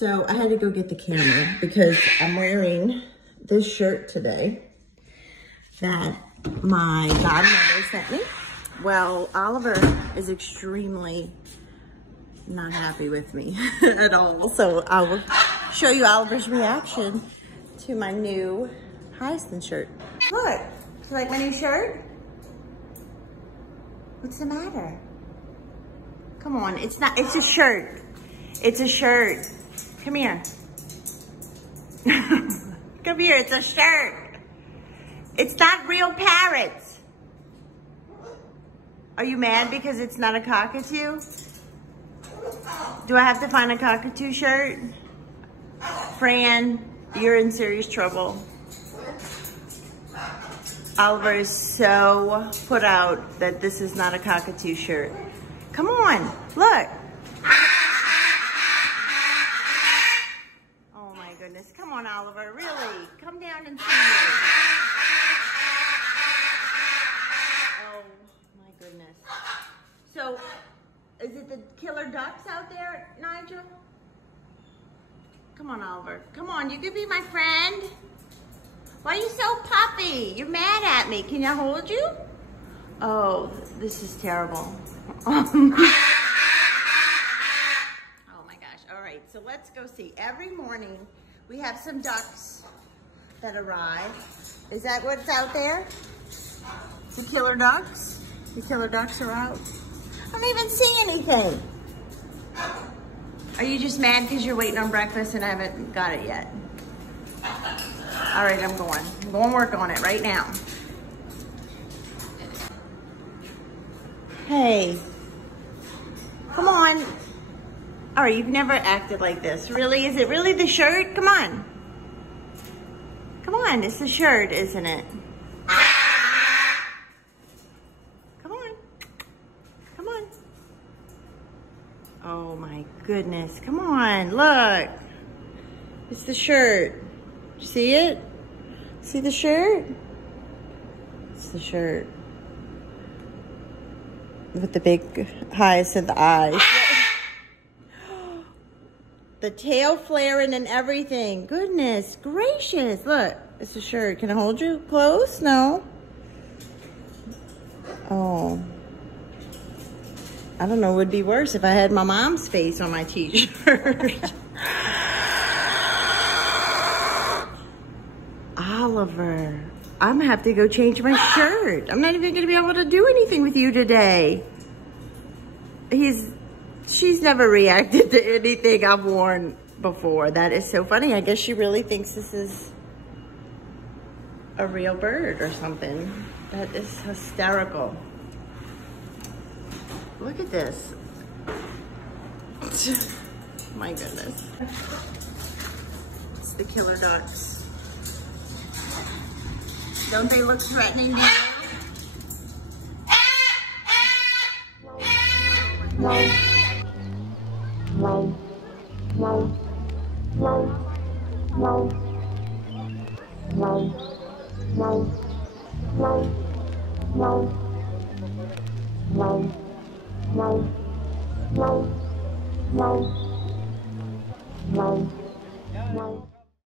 So I had to go get the camera because I'm wearing this shirt today that my godmother sent me. Well, Oliver is extremely not happy with me at all. So I will show you Oliver's reaction to my new Hyacinth shirt. Look, you like my new shirt? What's the matter? Come on, it's a shirt. It's a shirt. Come here. Come here, it's a shirt. It's not real parrots. Are you mad because it's not a cockatoo? Do I have to find a cockatoo shirt? Fran, you're in serious trouble. Oliver is so put out that this is not a cockatoo shirt. Come on, look. Oh my goodness, come on Oliver, really? Come down and see me. Oh my goodness. So, is it the killer ducks out there, Nigel? Come on Oliver, come on, you could be my friend. Why are you so puffy? You're mad at me. Can I hold you? Oh, this is terrible. Oh my gosh. All right, so let's go see. Every morning we have some ducks that arrive. Is that what's out there? The killer ducks? The killer ducks are out. I don't even see anything. Are you just mad because you're waiting on breakfast and I haven't got it yet? All right, I'm going to work on it right now. Hey, come on. All right, you've never acted like this. Really? Is it really the shirt? Come on. Come on, it's the shirt, isn't it? Come on. Come on. Oh my goodness, come on, look. It's the shirt. You see it? See the shirt? It's the shirt. With the big hyacinth eyes. The tail flaring and everything. Goodness gracious. Look, it's the shirt. Can I hold you close? No. Oh. I don't know, it would be worse if I had my mom's face on my t-shirt. Oliver, I'm gonna have to go change my shirt. I'm not even gonna be able to do anything with you today. She's never reacted to anything I've worn before. That is so funny. I guess she really thinks this is a real bird or something. That is hysterical. Look at this. My goodness. It's the killer ducks. Don't they look threatening to you? No.